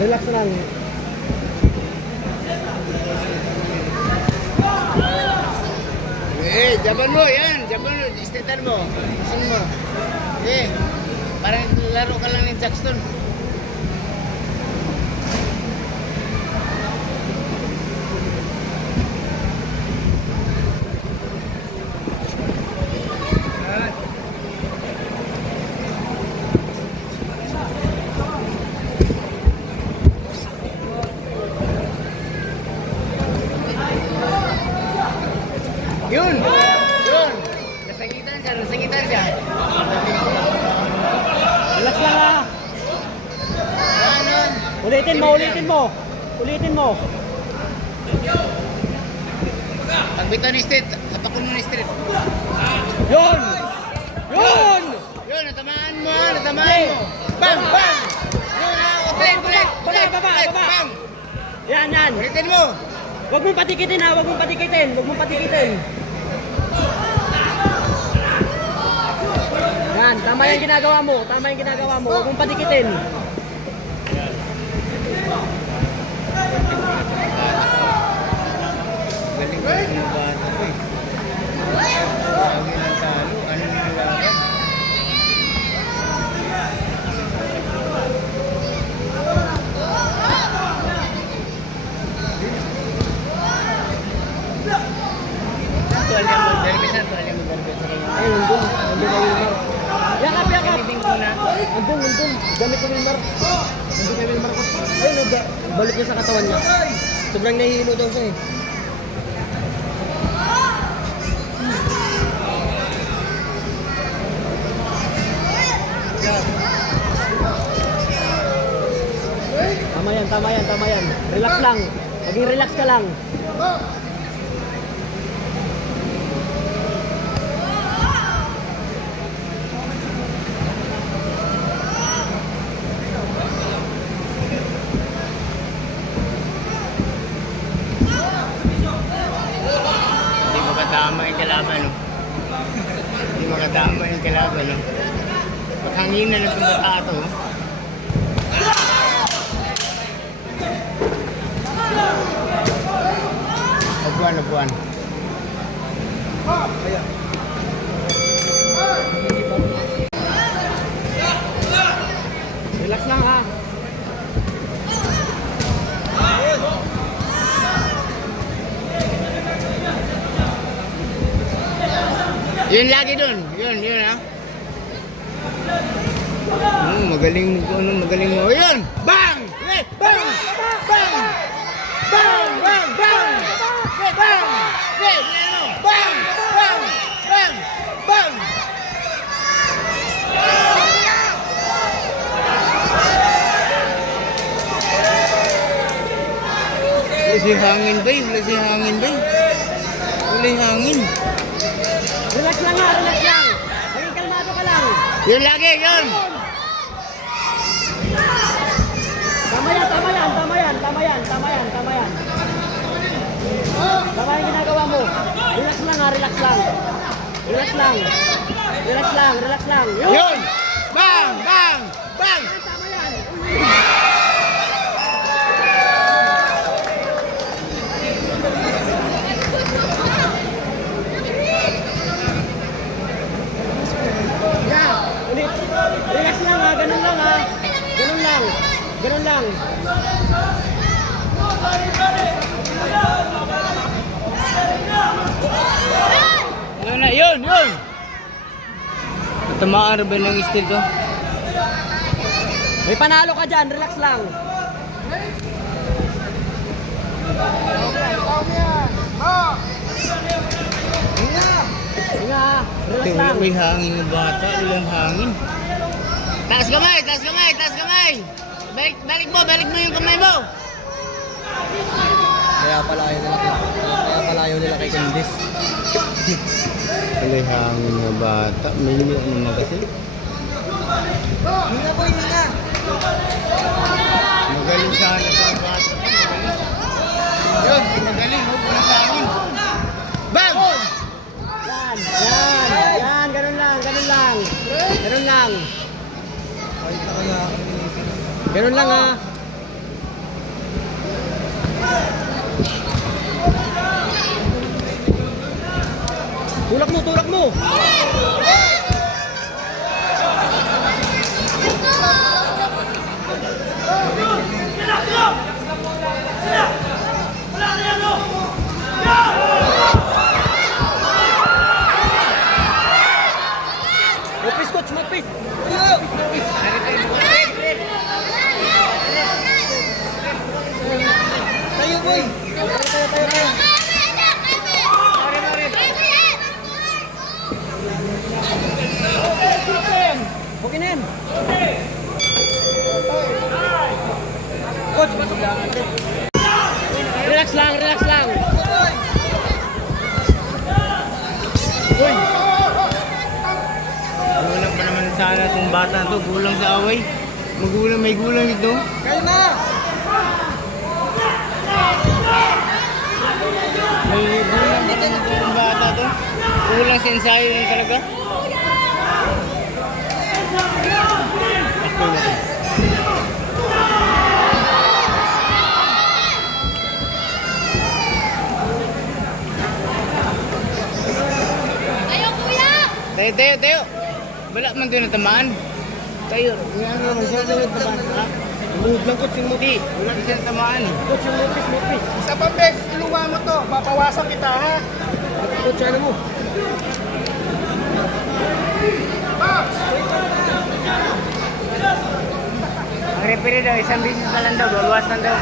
Relax na lang. Jaban mo, yan. Jaban mo, istetan mo. Isin mo. Parang laro ka lang ni Jackson. Yun! Yun! Nasangitan siya. Relax lang ha. Yan. Ulitin mo. Pagbitaw ni Street, hapakan mo ni Street. Yun! Yun, natamaan mo. Bang! Yun na, ulit. Baba. Bang! Yan. Ulitin mo. Huwag mong patikitin. Yan, tama yung ginagawa mo. Huwag mong patikitin. Galing ko yung bata ko eh. Lagi ng talo. Ano yung laban? Tuwalya mo, Darbisan. Ayun, nandun na Wilmar. Yakap. Ibig ko na. Nandun. Gamit ko Wilmar. Nandun kay Wilmar ko. Ayun, balik niya sa katawan niya. Sobrang nahihilo daw siya eh. Tama yan. Relax lang. Maging relax ka lang. Hindi makatama yung kalaban, no? Paghanginan ng pagkakato, no? Abuan. Relax lang ha. Yun lagi dun. Yun ha. Magaling mo. Yun! Bang! Bang! Wala si hangin. Relax lang. Maging kalmado ka lang. Yun lagi, yun! Tama yan. Tama yung ginagawa mo. Relax lang. Yun! Bang! Tama yan. Ulit. Relax lang ha. Ganun lang. Yun! Tamaan ba ng steel to? May panalo ka dyan. Relax lang. Hinga. Relax lang. May hangin ng bata. Walang hangin. Taas kamay! Balik mo yung kamay mo! Kaya pala ayaw nila kay Candice. May hangin ng bata. May naman kasi. Hinga. Magaling sana sa bata. Yun, magaling. Wala sa hangin. Bang! Yan. Ganun lang. Ganun lang ha. Tulak mo, tulak mo! Mapis, coach, mapis! Tayo, boy! Tayo! Okay na yan. Coach, pasok lang. Relax lang, relax lang. Uy! Gulang pa naman sana itong bata to. Gulang sa away. Magulang, may gulang ito. Kaya na! May gulang pa naman itong bata to. Gulang sa ensayo lang talaga. Ako na. Tayo. Wala man doon natamaan. Tayo. Ano naman siya doon natamaan? Ha? Move lang, coach, yung move. Hindi. Wala siya natamaan. Coach, yung mapis, mapis. Isa pang beses, iluwa mo to. Papawasan kita, ha? Coach, ano mo? Ang referee daw, isang bisis na lang daw. Bawas lang daw.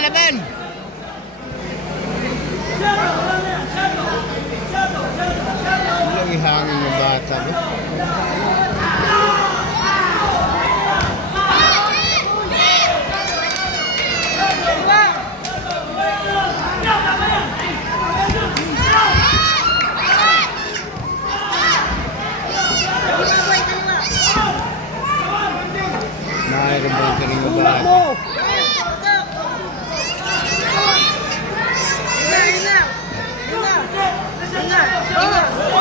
Laban! Ilang ihangin ng bata ba? Mayroon ba ito rin ng Tulak bata? mo! Ina!